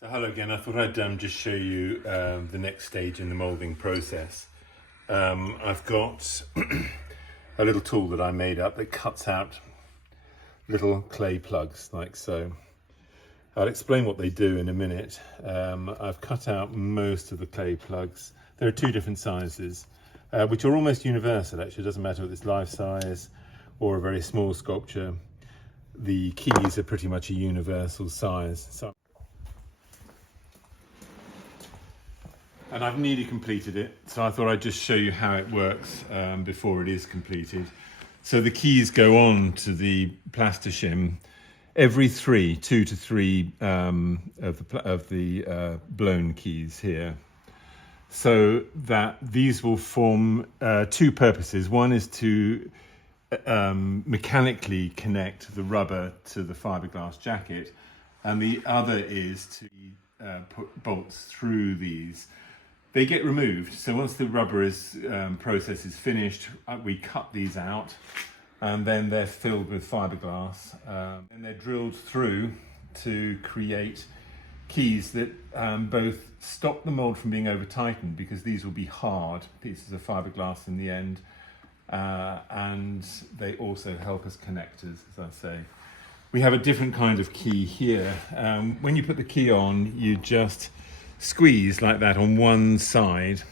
So hello again, I thought I'd just show you the next stage in the moulding process. I've got a little tool that I made up that cuts out little clay plugs like so. I'll explain what they do in a minute. I've cut out most of the clay plugs. There are two different sizes, which are almost universal actually. It doesn't matter if it's life size or a very small sculpture. The keys are pretty much a universal size. And I've nearly completed it, so I thought I'd just show you how it works before it is completed. So the keys go on to the Plastishim every two to three of the blown keys here. So that these will form two purposes. One is to mechanically connect the rubber to the fiberglass jacket, and the other is to put bolts through these. They get removed, so once the rubber process is finished, we cut these out, and then they're filled with fiberglass, and they're drilled through to create keys that both stop the mold from being over tightened, because these will be hard pieces of fiberglass in the end, and they also help as connectors, as I say. We have a different kind of key here. When you put the key on, you just squeeze like that on one side,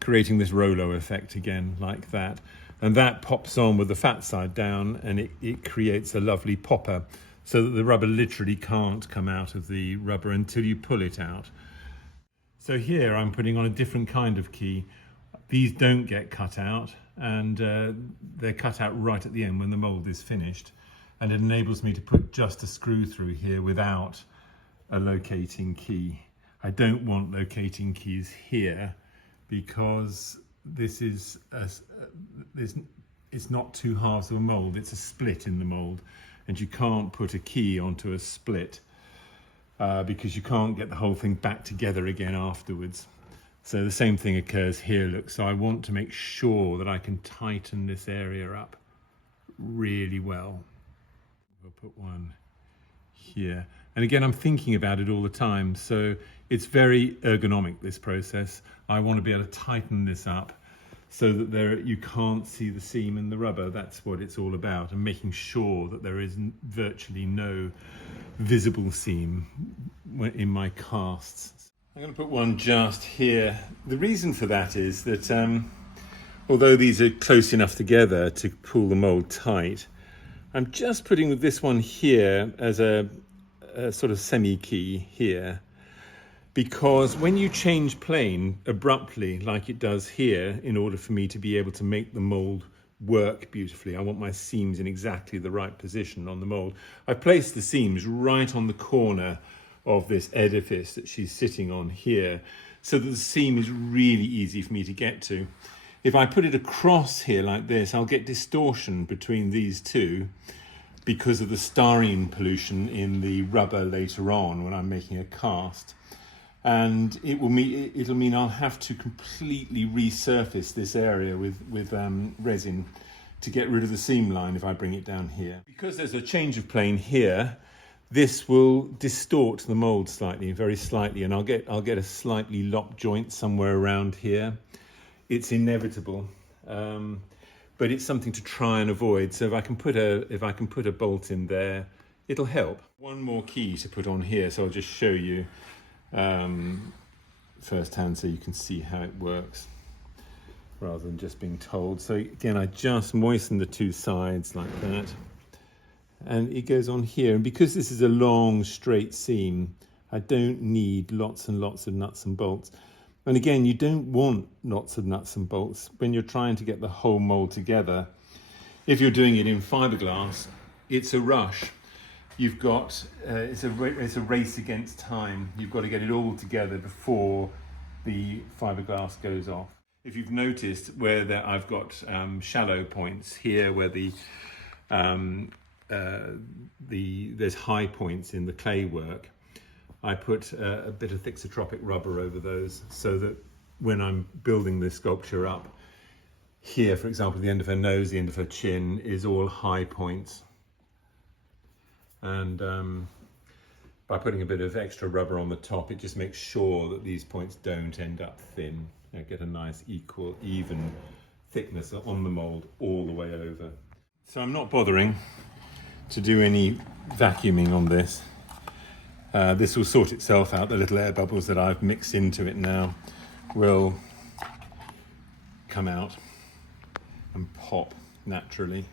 creating this Rolo effect again, like that. And that pops on with the fat side down, and it creates a lovely popper, so that the rubber literally can't come out of the rubber until you pull it out. So here I'm putting on a different kind of key. These don't get cut out, and they're cut out right at the end when the mold is finished. And it enables me to put just a screw through here without a locating key. I don't want locating keys here because this is it's not two halves of a mold, it's a split in the mold, and you can't put a key onto a split because you can't get the whole thing back together again afterwards. So the same thing occurs here, look. So I want to make sure that I can tighten this area up really well. I'll put one here. And again, I'm thinking about it all the time. So it's very ergonomic, this process. I want to be able to tighten this up so that you can't see the seam in the rubber. That's what it's all about, and making sure that there is virtually no visible seam in my casts. I'm going to put one just here. The reason for that is that although these are close enough together to pull the mold tight, I'm just putting this one here as a sort of semi-key here, because when you change plane abruptly like it does here, in order for me to be able to make the mold work beautifully, I want my seams in exactly the right position on the mold. I placed the seams right on the corner of this edifice that she's sitting on here, so that the seam is really easy for me to get to. If I put it across here like this, I'll get distortion between these two because of the styrene pollution in the rubber later on when I'm making a cast. And it'll mean I'll have to completely resurface this area with resin to get rid of the seam line if I bring it down here. Because there's a change of plane here, this will distort the mold slightly, very slightly, and I'll get a slightly locked joint somewhere around here. It's inevitable. But it's something to try and avoid. So if I can put a bolt in there, it'll help. One more key to put on here, so I'll just show you firsthand so you can see how it works rather than just being told. So again, I just moisten the two sides like that, and it goes on here. And because this is a long straight seam, I don't need lots and lots of nuts and bolts. And again, you don't want lots of nuts and bolts when you're trying to get the whole mold together. If you're doing it in fiberglass, it's a rush. You've got, it's a race against time. You've got to get it all together before the fiberglass goes off. If you've noticed I've got shallow points here where there's high points in the clay work, I put a bit of thixotropic rubber over those, so that when I'm building this sculpture up, here, for example, the end of her nose, the end of her chin is all high points. And by putting a bit of extra rubber on the top, it just makes sure that these points don't end up thin. Get a nice equal, even thickness on the mold all the way over. So I'm not bothering to do any vacuuming on this. This will sort itself out. The little air bubbles that I've mixed into it now will come out and pop naturally.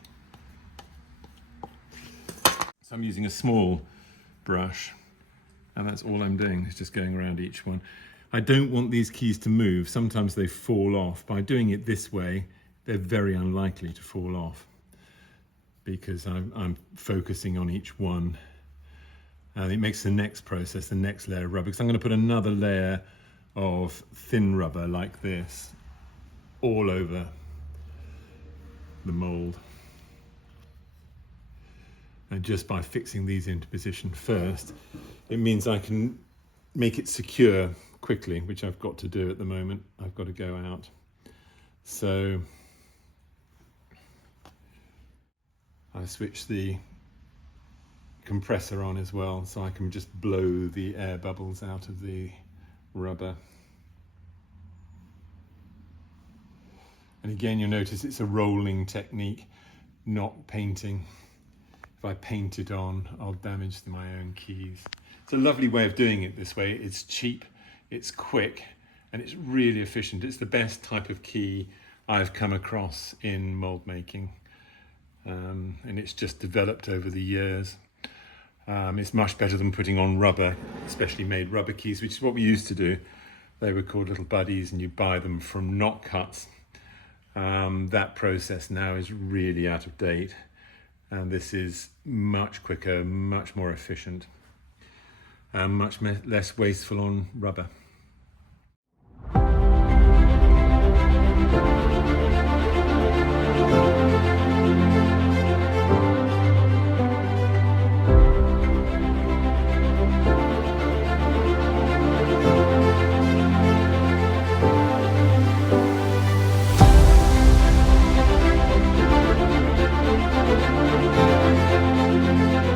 So I'm using a small brush, and that's all I'm doing, is just going around each one. I don't want these keys to move. Sometimes they fall off. By doing it this way, they're very unlikely to fall off because I'm focusing on each one. And it makes the next process, the next layer of rubber, because I'm going to put another layer of thin rubber like this all over the mold. And just by fixing these into position first, it means I can make it secure quickly, which I've got to do at the moment. I've got to go out. So I switch the compressor on as well, so I can just blow the air bubbles out of the rubber. And again, you'll notice it's a rolling technique, not painting. If I paint it on, I'll damage my own keys. It's a lovely way of doing it this way. It's cheap, it's quick, and it's really efficient. It's the best type of key I've come across in mold making. And it's just developed over the years. It's much better than putting on rubber, especially made rubber keys, which is what we used to do. They were called little buddies, and you buy them from knot cuts. That process now is really out of date. And this is much quicker, much more efficient, and much less wasteful on rubber.